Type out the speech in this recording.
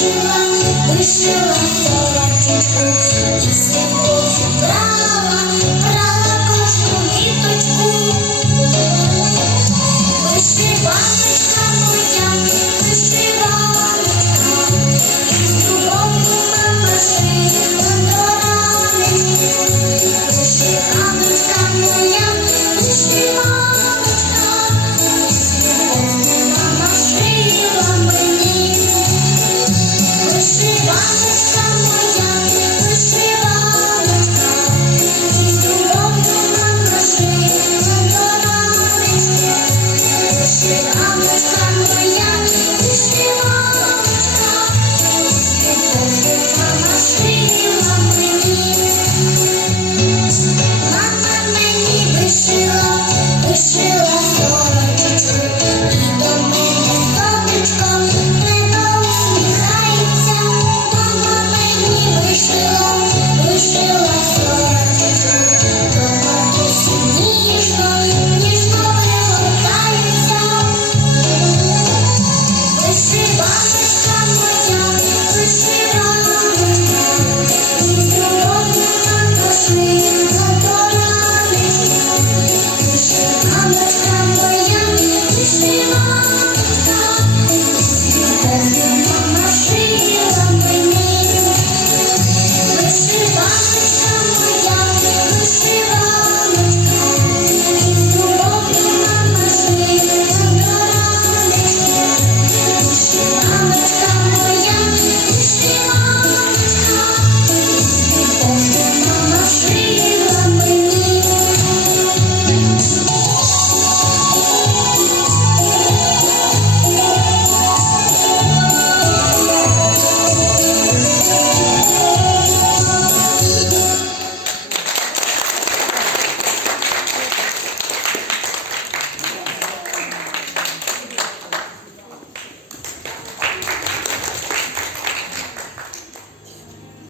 вишила, вишила, я дітку. It's you.